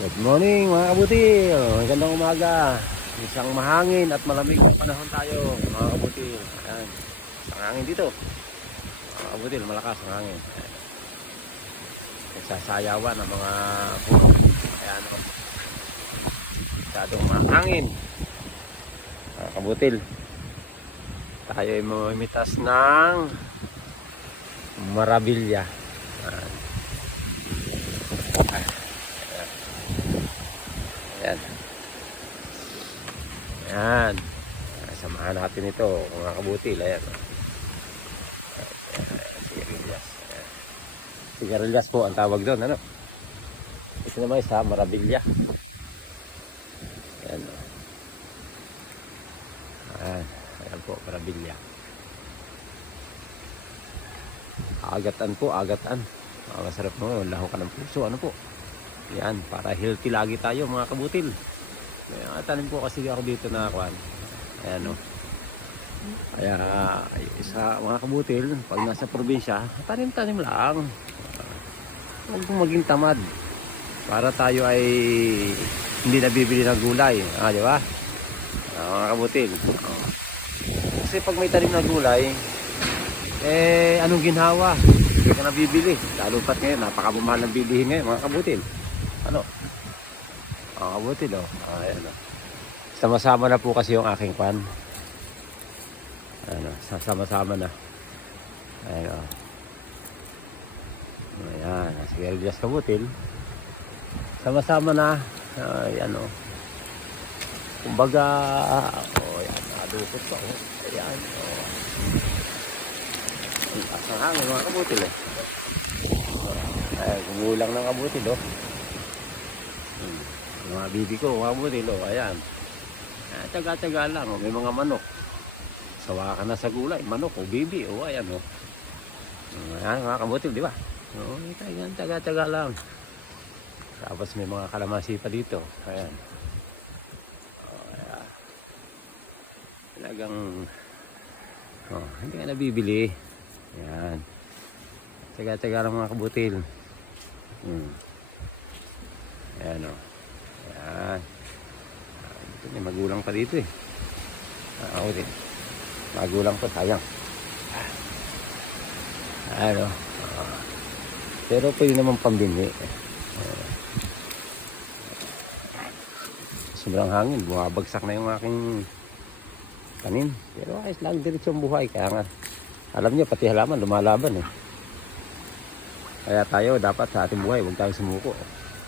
Good morning mga kabutil. Magandang umaga. Isang mahangin at malamig na panahon tayo mga kabutil. Ayan. Ang hangin dito. Mga kabutil, malakas ang hangin. Ayan. Nagsasayawan ang mga puno. Ayan o. Masyadong mahangin. Mga kabutil. Tayo ay mamimitas ng Marabilya. Ayan. Ayan. Ayan. Samahan natin ito, mga kabutil. Ayan. Sigarilyas. Sigarilyas po ang tawag doon. Ano? Ito naman isa, marabilya. Ayan. Ayan. Ayan po, marabilya. Agatan po, agatan. Masarap mo, laho ka ng puso. Ano po? Yan, para healthy lagi tayo mga kabutil. May tanim po kasi ako dito na kwan. Ayan o. Kaya ay, sa mga kabutil, pag nasa probinsya, tanim-tanim lang. Huwag mong maging tamad. Para tayo ay hindi nabibili ng gulay. Ah, di ba? Ah, mga kabutil. Kasi pag may tanim na gulay, eh, anong ginhawa? Hindi ka nabibili. Lalo pat ngayon, napakamamahal ng bilihin ngayon, mga kabutil. Ano? Mga kabutil, oh. Ah, ayan, oh. Sama-sama na po kasi yung aking pan. Ano, sasama-sama na. Ayan, oh. Ayan, si Elias Kabutil. Sama-sama na. Ayan, oh. Kumbaga, oh, ayan, nadukot pa, oh. Ayan, oh. Ang taas ng hangin, mga kabutil, eh. Ay, kumulang ng kabutil, oh. Hmm. Yung Mga bibi ko, mga kabutil, oh. Ayan. Ah, Tsaga-tsaga lang, oh. May mga manok. Sawa ka na sa gulay, manok, oh. Bibi, oh. Ayan, oh. Hmm, Ayan, mga kabutil, di ba? Oo, oh, yan, tsaga-tsaga lang. Tapos may mga kalamansi pa dito. Ayan. Oh, ayan. Talagang, oh, hindi ka nabibili. Ayan. Tsaga-tsaga lang mga kabutil. Hmm. Ayan o. Ayan. Ah, Ito may magulang pa dito eh. Ah, ako din. Magulang pa, sayang. Ayan o. Ah. Pero pwede naman pambinhi. Ah. Sobrang hangin. Bumabagsak na yung aking tanim. Pero ayos lang diretso ang buhay. Kaya nga, alam niyo, pati halaman lumalaban eh. Kaya tayo dapat sa ating buhay, huwag tayong sumuko.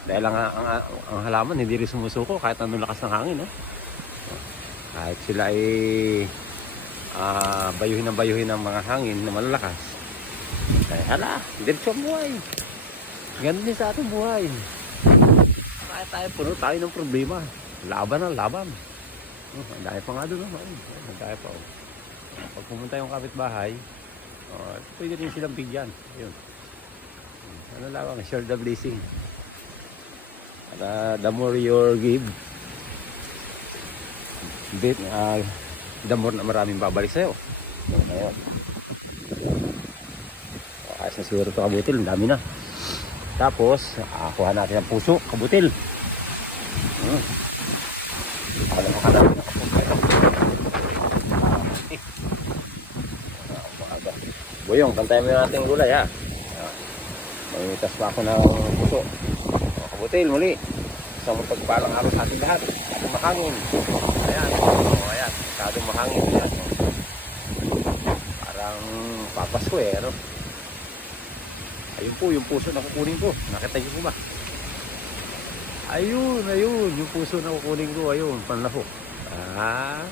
Dahil ang, ang, ang halaman hindi rin sumusuko kahit anong lakas ng hangin. No? Kahit sila ay ah, bayuhin ng bayuhin ng mga hangin na malalakas. Kaya hala, diretso ang buhay. Ganun din sa ating buhay. Kaya tayo puno tayo ng problema. Laban ang laban. Oh, ang dami pa nga doon. Oh. Ayun, Ang dami pa. Oh. Pag pumunta yung kapitbahay, oh, pwede rin silang bigyan. Yun. Ano lang, share the blessing. Para the more you give, bit, uh, the more na maraming babalik sa'yo. Yun na yun. Oh, Ayos na siguro ito kabutil, ang dami na. Tapos, uh, kuha natin ang puso, kabutil. Hmm. Ko akala ko Boyong, bantayan mo yung ating gulay ha. Mamitas pa ako ng puso. O, kabutil, muli. Isang pagpalang araw sa ating lahat. Mahangin. Ayan. O, ayan. Masyadong mahangin. Ayan. Parang papasko eh. Ano? Ayun po, yung puso na kukunin ko. Nakita niyo po ba? Ayun, ayun. Yung puso na kukunin ko. Ayun, panlahok. Ah,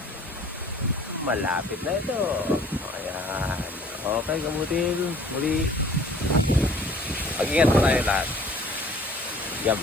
malapit na ito. Ayan. Okay, kabutil. Muli. Mag-ingat po tayo lahat. God.